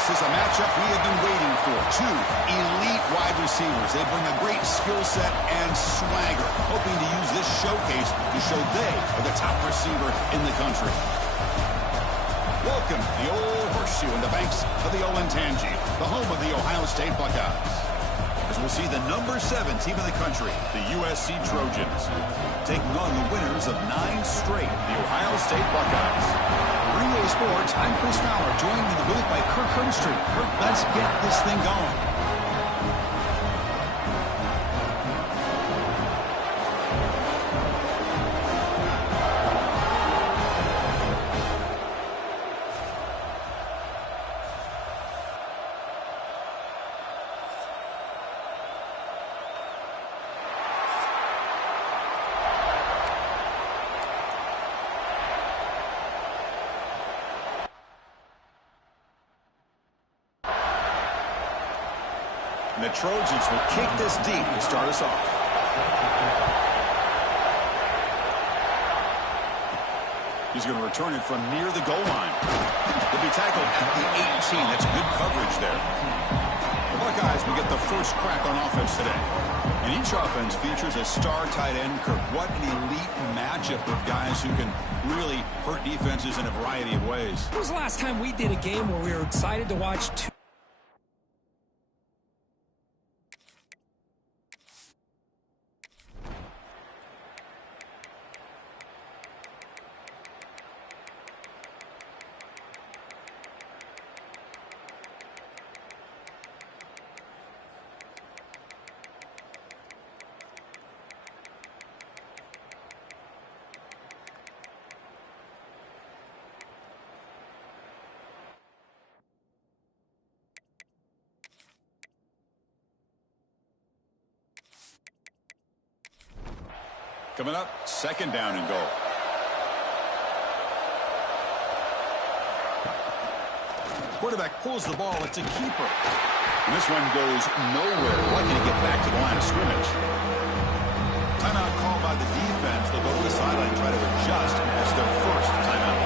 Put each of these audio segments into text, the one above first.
This is a matchup we have been waiting for. Two elite wide receivers. They bring a great skill set and swagger, hoping to use this showcase to show they are the top receiver in the country. Welcome to the Old Horseshoe in the banks of the Olentangy, the home of the Ohio State Buckeyes. As we'll see the number 7 team in the country, the USC Trojans, taking on the winners of 9 straight, the Ohio State Buckeyes. Relay Sports, I'm Chris Fowler, joined in the booth by Kirk Herbstreit. Kirk, let's get this thing going. The Trojans will kick this deep to start us off. He's going to return it from near the goal line. He'll be tackled at the 18. That's good coverage there. The Buckeyes will get the first crack on offense today. And each offense features a star tight end. Kirk, what an elite matchup of guys who can really hurt defenses in a variety of ways. When was the last time we did a game where we were excited to watch two? Coming up, second down and goal. Quarterback pulls the ball. It's a keeper. And this one goes nowhere. Lucky to get back to the line of scrimmage. Timeout called by the defense. They'll go to the sideline and try to adjust. It's their first timeout.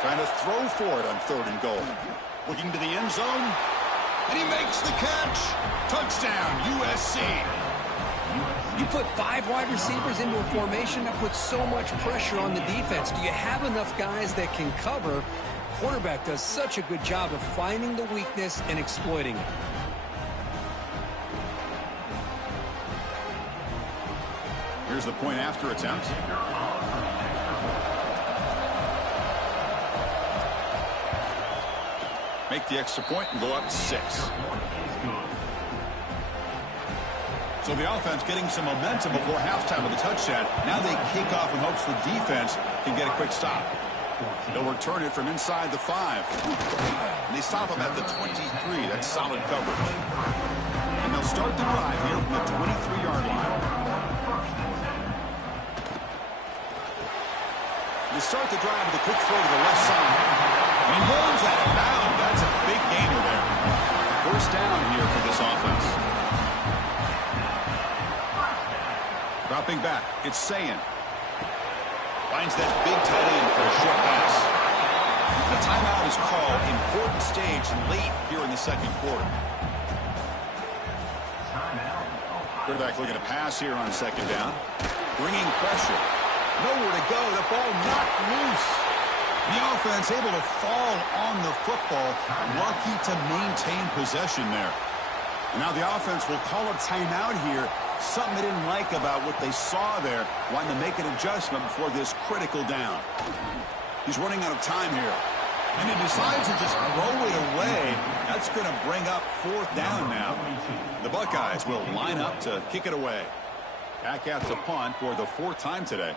Trying to throw for it on 3rd and goal. Looking to the end zone. And he makes the catch. Touchdown, USC. You put 5 wide receivers into a formation that puts so much pressure on the defense. Do you have enough guys that can cover? Quarterback does such a good job of finding the weakness and exploiting it. Here's the point after attempt. Make the extra point and go up 6. So the offense getting some momentum before halftime with a touchdown. Now they kick off in hopes the defense can get a quick stop. They'll return it from inside the 5. And they stop him at the 23. That's solid coverage. And they'll start the drive here from the 23-yard line. They start the drive with a quick throw to the left side. And he rolls that down. That's a big gainer there. First down here for this offense. Dropping back, it's Sayin. Finds that big tight end for a short pass. The timeout is called. Important stage late here in the second quarter. Quarterback looking to pass here on second down. Bringing pressure. Nowhere to go. The ball knocked loose. The offense able to fall on the football. Lucky to maintain possession there. And now the offense will call a timeout here. Something they didn't like about what they saw there. Wanting to make an adjustment before this critical down. He's running out of time here. And he decides to just throw it away. That's going to bring up 4th down now. The Buckeyes will line up to kick it away. Back at the punt for the 4th time today.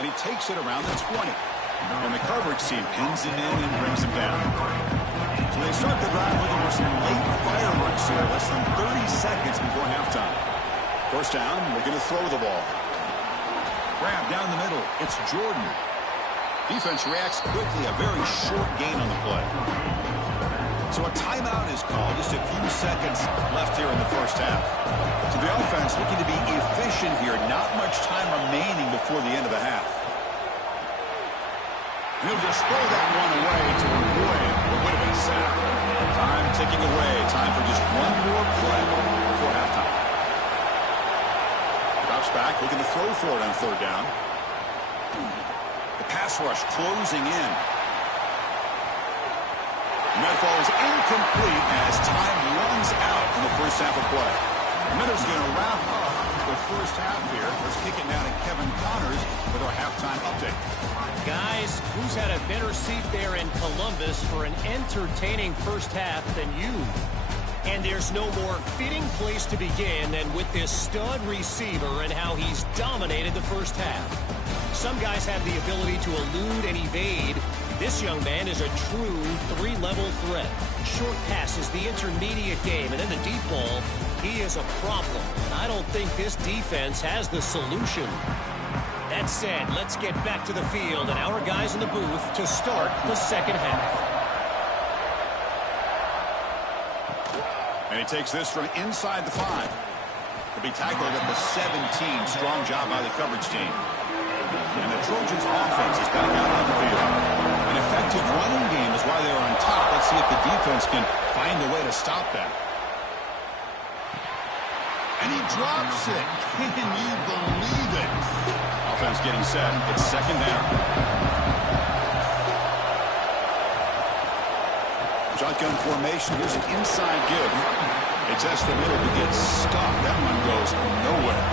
And he takes it around the 20. And the coverage team pins him in and brings him down. So they start the drive with some late fireworks here. Less than 30 seconds before halftime. First down, looking to throw the ball. Grab down the middle. It's Jordan. Defense reacts quickly. A very short gain on the play. So a timeout is called. Just a few seconds left here in the first half. So the offense looking to be efficient here. Not much time remaining before the end of the half. He'll just throw that one away to avoid what would have been a sack. Time ticking away. Time for just one more play before halftime. Drops back, looking to throw for it on third down. The pass rush closing in. And that falls incomplete as time runs out in the first half of play. Minutes going to wrap up the first half here. Let's kick it down to Kevin Connors with our halftime update. Guys, who's had a better seat there in Columbus for an entertaining first half than you? And there's no more fitting place to begin than with this stud receiver and how he's dominated the first half. Some guys have the ability to elude and evade. This young man is a true three-level threat. Short passes, the intermediate game, and in the deep ball, he is a problem. I don't think this defense has the solution. That said, let's get back to the field and our guys in the booth to start the second half. And he takes this from inside the 5. To be tackled at the 17. Strong job by the coverage team. And the Trojans' offense is back out on the field. An effective running game is why they're on top. Let's see if the defense can find a way to stop that. And he drops it. Can you believe it? Offense getting set. It's second down. Shotgun formation. Here's an inside give. They test the middle to get stuffed. That one goes nowhere.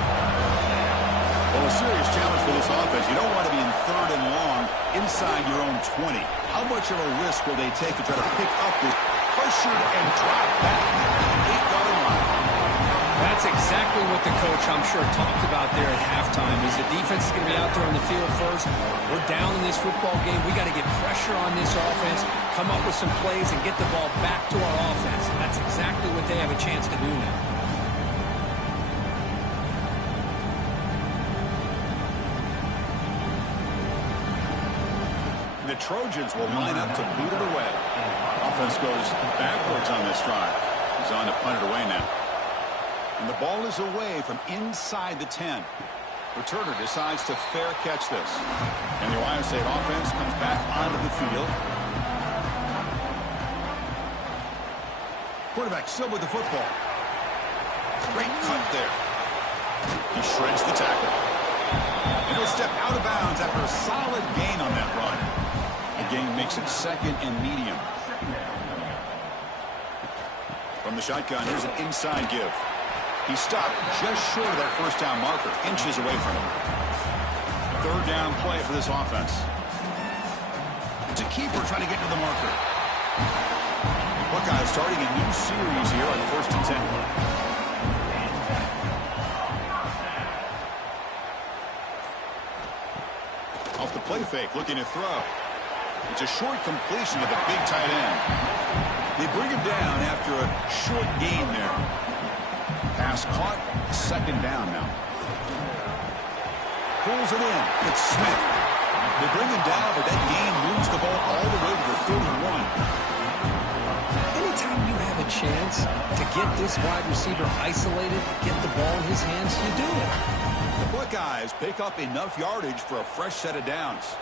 Well, a serious challenge for this offense. You don't want to be in third and long inside your own 20. How much of a risk will they take to try to pick up this pressured and drop back at the 8-yard line? That's exactly what the coach, I'm sure, talked about there at halftime. Is the defense is going to be out there on the field first. We're down in this football game. We got to get pressure on this offense, come up with some plays, and get the ball back to our offense. And that's exactly what they have a chance to do now. The Trojans will line up to boot it away. Offense goes backwards on this drive. He's on to punt it away now. And the ball is away from inside the 10. Returner decides to fair catch this. And the Ohio State offense comes back onto the field. Quarterback still with the football. Great cut there. He shreds the tackle. And he'll step out of bounds after a solid gain on that run. The game makes it second and medium. From the shotgun, here's an inside give. He stopped just short of that first down marker, inches away from him. Third down play for this offense. It's a keeper trying to get to the marker. Buckeyes starting a new series here on 1st and 10. Off the play fake, looking to throw. It's a short completion to the big tight end. They bring him down after a short gain there. Pass caught, second down now. Pulls it in. It's Smith. They bring him down, but that gain moves the ball all the way to the 31. Anytime you have a chance to get this wide receiver isolated, get the ball in his hands, you do it. The Buckeyes pick up enough yardage for a fresh set of downs.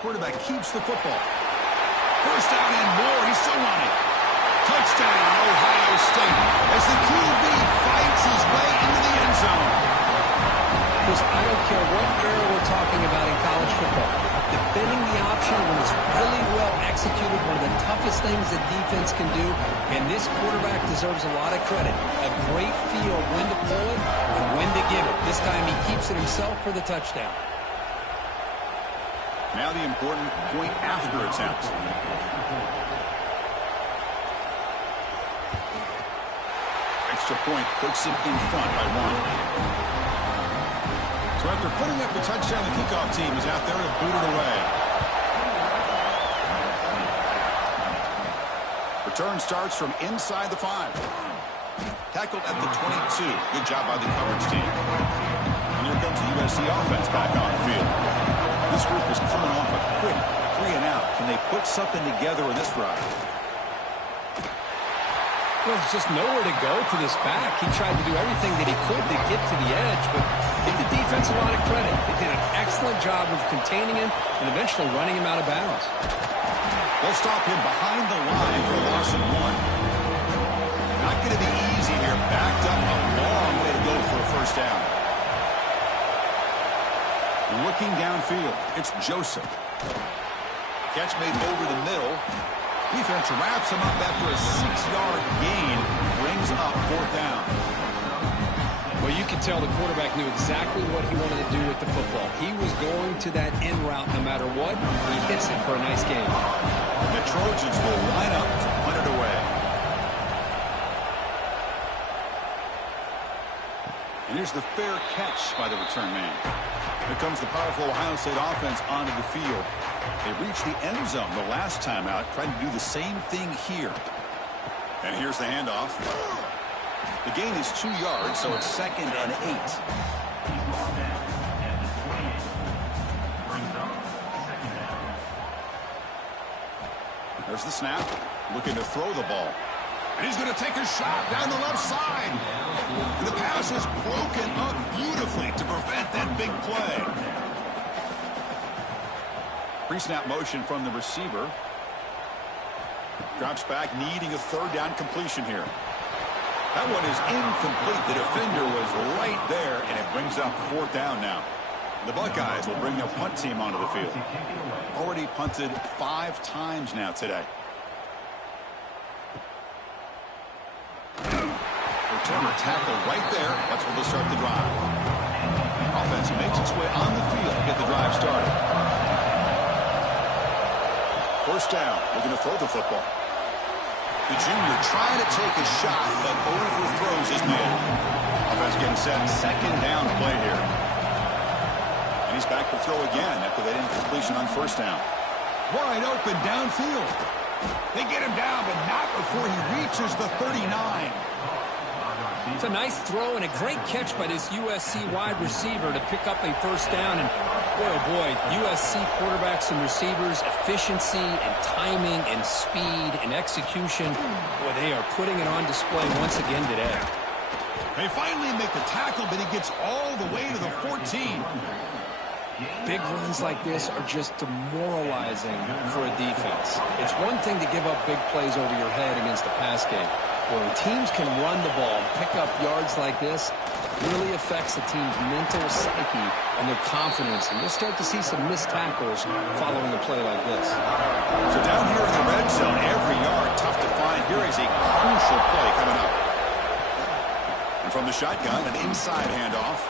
Quarterback keeps the football. First down and more. He's still running. Touchdown, Ohio State, as the QB fights his way into the end zone. Because I don't care what era we're talking about in college football. Defending the option when it's really well executed, one of the toughest things that defense can do, and this quarterback deserves a lot of credit. A great feel of when to pull it and when to give it. This time he keeps it himself for the touchdown. Now the important point after attempt. Extra point puts him in front by 1. So after putting up the touchdown, the kickoff team is out there to boot it away. Return starts from inside the 5. Tackled at the 22. Good job by the coverage team. And here comes the USC offense back on the field. This group is coming off a quick 3-and-out. Can they put something together in this drive? Well, there's just nowhere to go for this back. He tried to do everything that he could to get to the edge, but give the defense a lot of credit. They did an excellent job of containing him and eventually running him out of bounds. They'll stop him behind the line for a loss of 1. Not going to be easy here. Backed up a long way to go for a first down. Looking downfield, it's Joseph. Catch made over the middle. Defense wraps him up after a 6-yard gain. Brings up 4th down. Well, you could tell the quarterback knew exactly what he wanted to do with the football. He was going to that in route no matter what. He hits it for a nice gain. The Trojans will line up to punt it away. And here's the fair catch by the return man. Here comes the powerful Ohio State offense onto the field. They reached the end zone the last time out, trying to do the same thing here. And here's the handoff. The gain is 2 yards, so it's 2nd and 8. There's the snap. Looking to throw the ball. And he's going to take a shot down the left side. And the pass is broken up beautifully to prevent that big play. Pre-snap motion from the receiver. Drops back, needing a 3rd down completion here. That one is incomplete. The defender was right there, and it brings up 4th down now. The Buckeyes will bring their punt team onto the field. Already punted 5 times now today. Returner tackle right there. That's where they'll start the drive. Offense makes its way on the field to get the drive started. 1st down. Looking to throw the football. The junior trying to take a shot, but overthrows his man. Offense getting set. 2nd down play here. And he's back to throw again after that incompletion on 1st down. Wide open downfield. They get him down, but not before he reaches the 39. It's a nice throw and a great catch by this USC wide receiver to pick up a 1st down. And boy, oh boy, USC quarterbacks and receivers, efficiency and timing and speed and execution. Boy, they are putting it on display once again today. They finally make the tackle, but he gets all the way to the 14. Big runs like this are just demoralizing for a defense. It's one thing to give up big plays over your head against the pass game. When teams can run the ball and pick up yards like this, it really affects the team's mental psyche and their confidence. And we'll start to see some missed tackles following a play like this. So down here in the red zone, every yard tough to find. Here is a crucial play coming up. And from the shotgun, an inside handoff.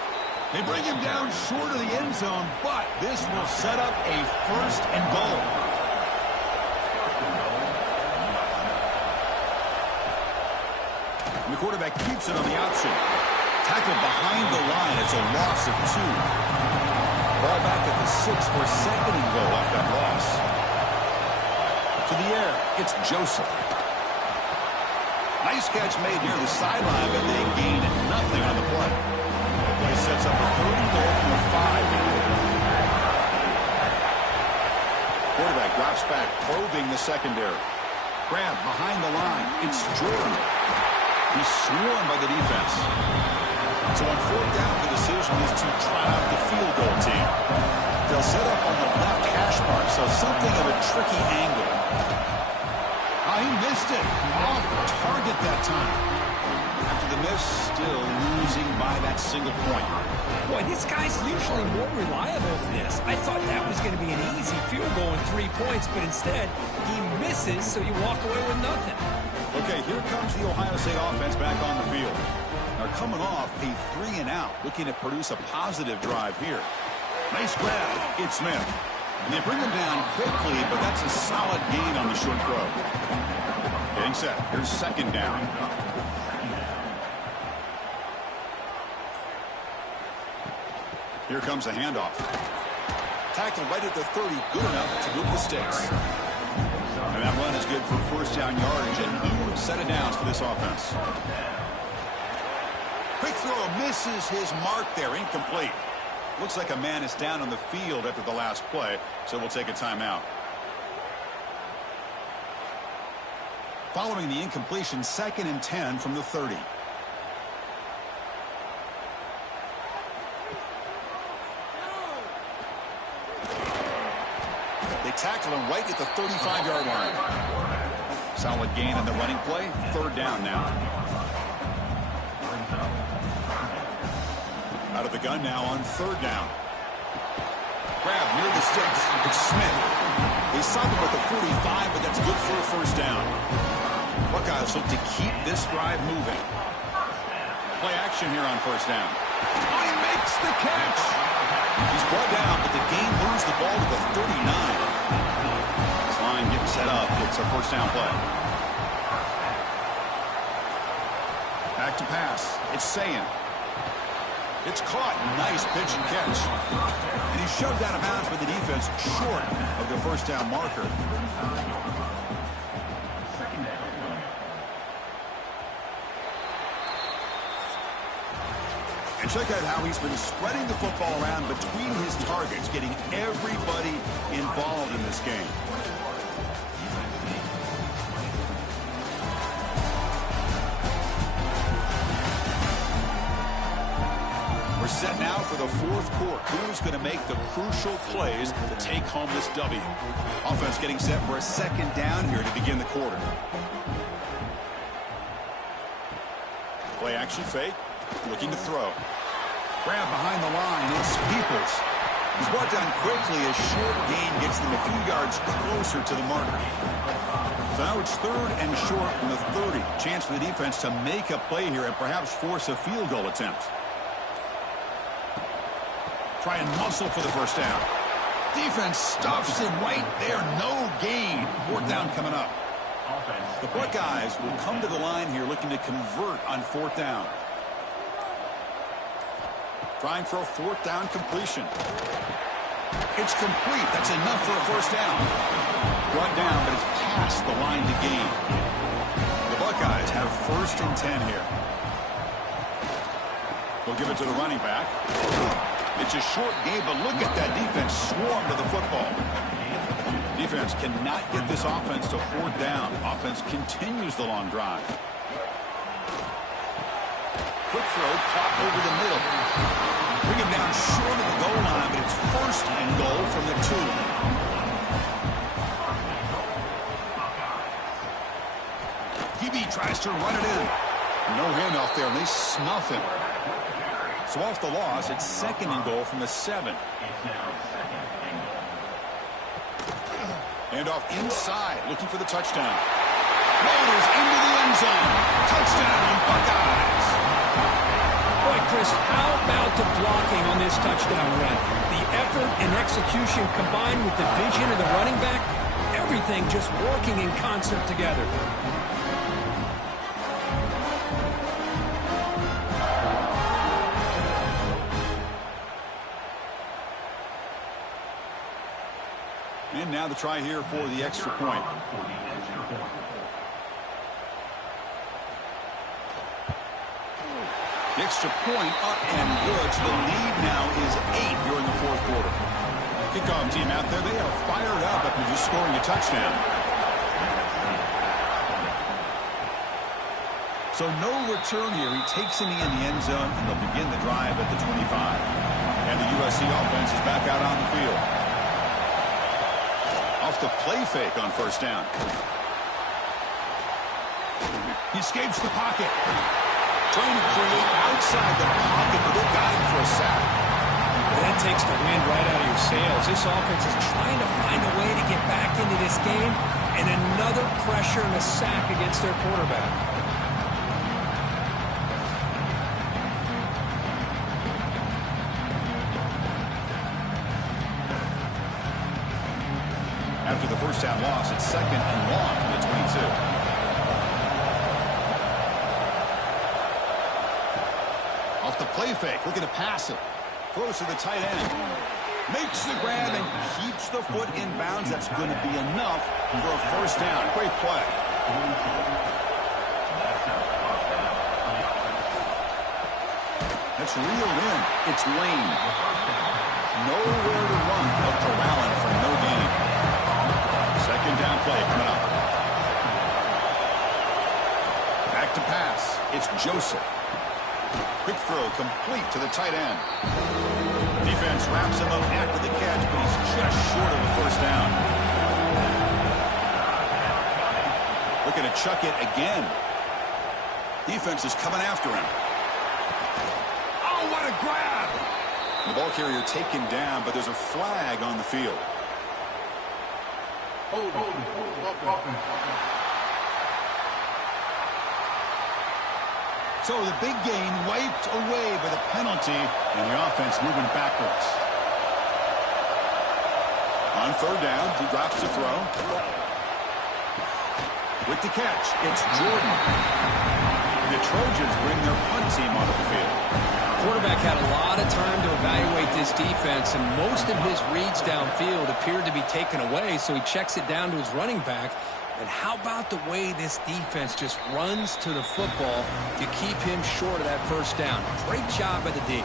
They bring him down short of the end zone, but this will set up a 1st and goal. And the quarterback keeps it on the option. Tackled behind the line. It's a loss of 2. Ball back at the 6 for 2nd and goal after that loss. To the air, it's Joseph. Nice catch made near the sideline, but they gain nothing on the play. He sets up a 3rd and goal from the 5. Quarterback drops back, probing the secondary. Grab behind the line. It's Jordan. He's swarmed by the defense. So on 4th down, the decision is to try out the field goal team. They'll set up on the left hash mark, so something of a tricky angle. He missed it. Off target that time. After the miss, still losing by that single point. Boy, this guy's usually more reliable than this. I thought that was going to be an easy field goal and 3 points, but instead, he misses, so you walk away with nothing. Okay, here comes the Ohio State offense back on the field. They're coming off a 3-and-out, looking to produce a positive drive here. Nice grab. It's Smith. And they bring him down quickly, but that's a solid gain on the short throw. Getting set. Here's 2nd down. Here comes a handoff. Tackled right at the 30, good enough to move the sticks. And that run is good for 1st down yardage and new set of downs for this offense. Quick throw misses his mark there, incomplete. Looks like a man is down on the field after the last play, so we'll take a timeout. Following the incompletion, 2nd and 10 from the 30. They tackle him right at the 35-yard line. Solid gain on the running play. 3rd down now. Out of the gun now on 3rd down. Grab near the sticks. It's Smith. They stop him at the 45, but that's good for a 1st down. Buckeyes look to keep this drive moving. Play action here on 1st down. Oh, he makes the catch. He's brought down, but the game moves the ball to the 39. This line getting set up. It's a 1st down play. Back to pass. It's Sayin. It's caught. Nice pitch and catch. And he shoved out of bounds with the defense short of the 1st down marker. And check out how he's been spreading the football around between his targets, getting everybody involved in this game. We're set now for the 4th quarter. Who's going to make the crucial plays to take home this W? Offense getting set for a 2nd down here to begin the quarter. Play action fake. Looking to throw. Grab behind the line. It's Peoples. He's brought down quickly. A short gain gets them a few yards closer to the marker. So now it's 3rd and short from the 30. Chance for the defense to make a play here and perhaps force a field goal attempt. Try and muscle for the 1st down. Defense stuffs him right there. No gain. 4th down coming up. The Buckeyes will come to the line here looking to convert on 4th down. Trying for a 4th down completion. It's complete. That's enough for a 1st down. Brought down, but it's past the line to gain. The Buckeyes have 1st and 10 here. They'll give it to the running back. It's a short game, but look at that defense swarm to the football. Defense cannot get this offense to 4th down. Offense continues the long drive. Quick throw, caught over the middle. Bring him down short of the goal line, but it's 1st and goal from the 2. DB tries to run it in. No handoff there, and they snuff him. So off the loss, it's 2nd and goal from the 7. Handoff inside, looking for the touchdown. Loaders into the end zone. Touchdown, Buckeyes. Boy, Chris, how about the blocking on this touchdown run? The effort and execution combined with the vision of the running back, everything just working in concert together. And now the try here for the extra point. The extra point up and good. So the lead now is 8 here in the 4th quarter. Kickoff team out there, they are fired up after just scoring a touchdown. So no return here. He takes him in the end zone, and they'll begin the drive at the 25. And the USC offense is back out on the field. Off the play fake on 1st down. He escapes the pocket. Trying to create outside the pocket, but they're dying for a sack. That takes the wind right out of your sails. This offense is trying to find a way to get back into this game, and another pressure and a sack against their quarterback. After the 1st down loss, it's 2nd and long from the 22. Off the play fake, looking to pass it. Throws to the tight end. Makes the grab and keeps the foot in bounds. That's going to be enough for a 1st down. Great play. That's reeled in. It's Lane. Nowhere to run, but corralling for no gain. 2nd down play coming up. to pass. It's Joseph. Quick throw complete to the tight end. Defense wraps him up after the catch, but he's just short of the first down. Looking to chuck it again. Defense is coming after him. Oh, what a grab! The ball carrier taken down, but there's a flag on the field. So the big gain wiped away by the penalty, and the offense moving backwards. On third down, he drops to throw. With the catch, it's Jordan. The Trojans bring their punt team onto the field. Quarterback had a lot of time to evaluate this defense, and most of his reads downfield appeared to be taken away, so he checks it down to his running back. And how about the way this defense just runs to the football to keep him short of that first down? Great job by the D.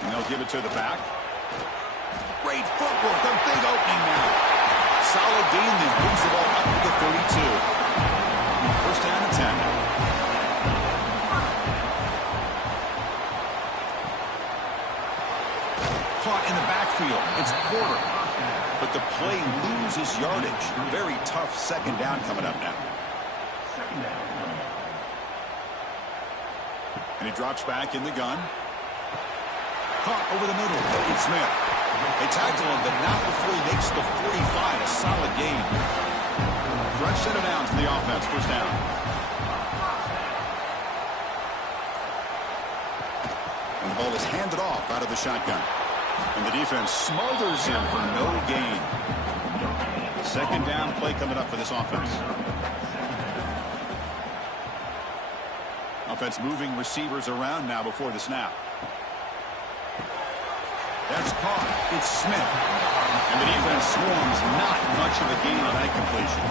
And they'll give it to the back. Great footwork, a big opening now. Solid gain then moves the ball up to the 32. First down and 10 now. Caught in the backfield. It's Porter. But the play loses yardage. Very tough second down coming up now. And he drops back in the gun. Caught over the middle. It's Smith. They tackle him, but not before he makes the 45. A solid gain. Fresh set of downs for the offense. First down. And the ball is handed off out of the shotgun. And the defense smothers him for no gain. Second down play coming up for this offense. Offense moving receivers around now before the snap. That's caught. It's Smith. And the defense swarms. Not much of a gain on that completion.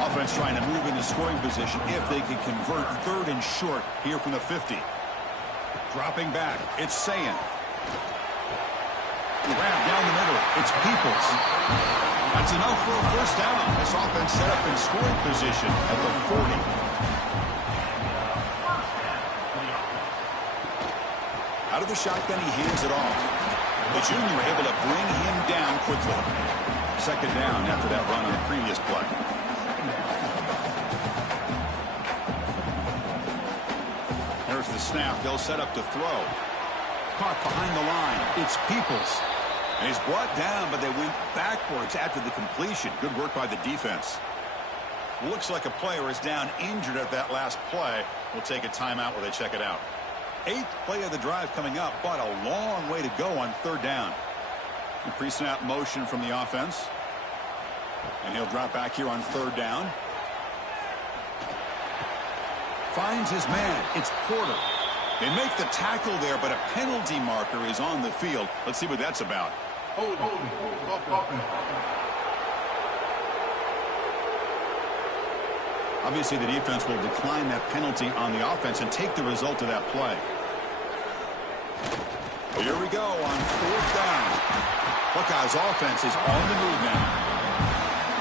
Offense trying to move into scoring position if they can convert third and short here from the 50. Dropping back. It's Sayin. Grab down the middle. It's Peoples. That's enough for a first down. This offense set up in scoring position at the 40. Out of the shotgun, he hands it off. The junior able to bring him down quickly. Second down after that run on the previous play. There's the snap. They'll set up to throw. Caught behind the line. It's Peoples. And he's brought down, but they went backwards after the completion. Good work by the defense. Looks like a player is down injured at that last play. We'll take a timeout while they check it out. 8th play of the drive coming up, but a long way to go on third down. A pre-snap motion from the offense. And he'll drop back here on third down. Finds his man. It's Porter. They make the tackle there, but a penalty marker is on the field. Let's see what that's about. Obviously, the defense will decline that penalty on the offense and take the result of that play. Here we go on fourth down. Buckeyes offense is on the move now.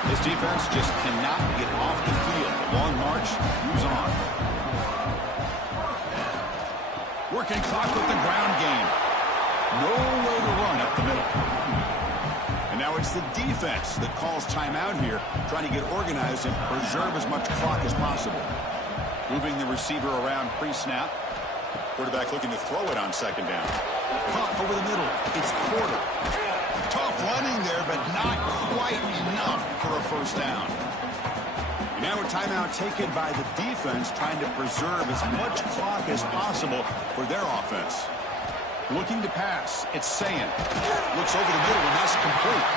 This defense just cannot get off the field. The long march moves on. Working clock with the ground game. Nowhere to run up the middle. And now it's the defense that calls timeout here, trying to get organized and preserve as much clock as possible. Moving the receiver around pre-snap. Quarterback looking to throw it on second down. Caught over the middle. It's Porter. Tough running there, but not quite enough for a first down. Now a timeout taken by the defense, trying to preserve as much clock as possible for their offense. Looking to pass. It's Sayin. Looks over the middle, and that's complete.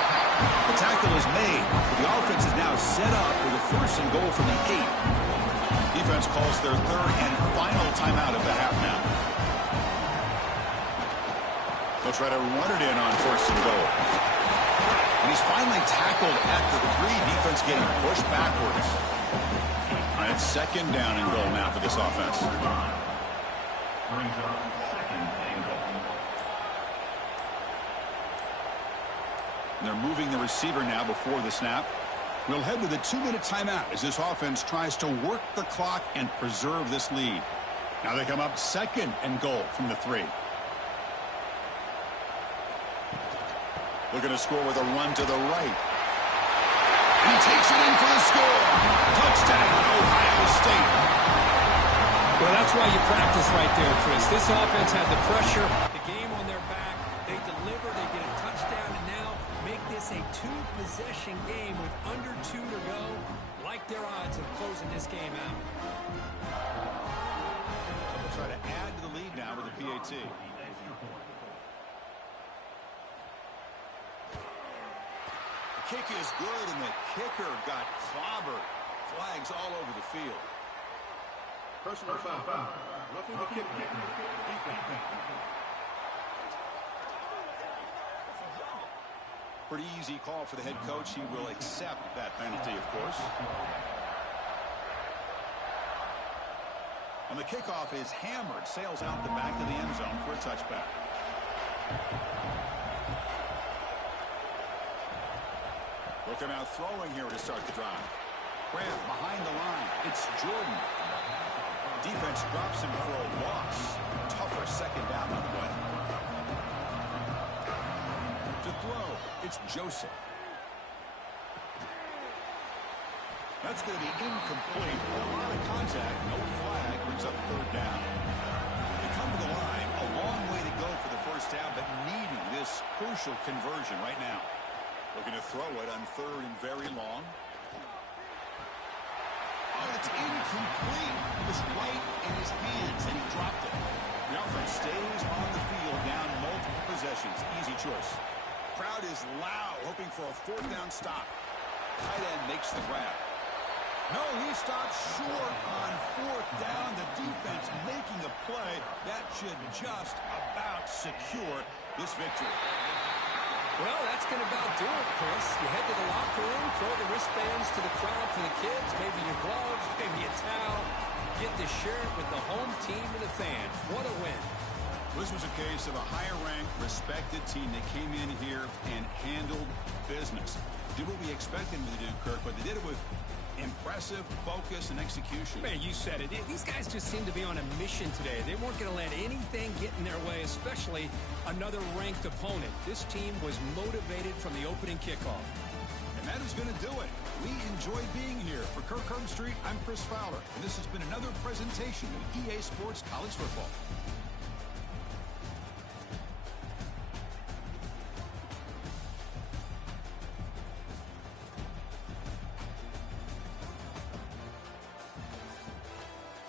The tackle is made. The offense is now set up with a first and goal from the 8. Defense calls their third and final timeout of the half now. They'll try to run it in on first and goal. And he's finally tackled at the 3. Defense getting pushed backwards. All right, second down and goal now for this offense. And they're moving the receiver now before the snap. We'll head to the 2-minute timeout as this offense tries to work the clock and preserve this lead. Now they come up 2nd and goal from the 3. Looking to score with a run to the right. And he takes it in for the score. Touchdown, Ohio State. Well, that's why you practice right there, Chris. This offense had the pressure, the game on their back. They deliver, they get a touchdown, and now make this a 2-possession game with under 2 to go. Like their odds of closing this game out. They'll try to add to the lead now with the PAT. The kick is good, and the kicker got clobbered. Flags all over the field. Personal foul. Roughing the kick. Defense. Pretty easy call for the head coach. He will accept that penalty, of course. On the kickoff is hammered, sails out the back of the end zone for a touchback. Looking out throwing here to start the drive. Grant behind the line. It's Jordan. Defense drops him for a loss. Tougher 2nd down on the way. To throw, it's Joseph. That's going to be incomplete. A lot of contact, no flag, brings up 3rd down. They come to the line, a long way to go for the 1st down, but needing this crucial conversion right now. Looking to throw it on 3rd and very long. Oh, it's incomplete. It was right in his hands, and he dropped it. The offense stays on the field, down multiple possessions. Easy choice. Crowd is loud, hoping for a 4th down stop. Tight end makes the grab. No, he stops short on 4th down. The defense making a play that should just about secure this victory. Well, that's going to about do it, Chris. You head to the locker room, throw the wristbands to the crowd for the kids, maybe your gloves, maybe a towel. Get to share it with the home team and the fans. What a win. This was a case of a higher-ranked, respected team that came in here and handled business. Did what we expected them to do, Kirk, but they did it with impressive focus and execution. Man, you said it. These guys just seem to be on a mission today. They weren't going to let anything get in their way, especially another ranked opponent. This team was motivated from the opening kickoff. And that is going to do it. We enjoyed being here. For Kirk Herbstreit, I'm Chris Fowler, and this has been another presentation of EA Sports College Football.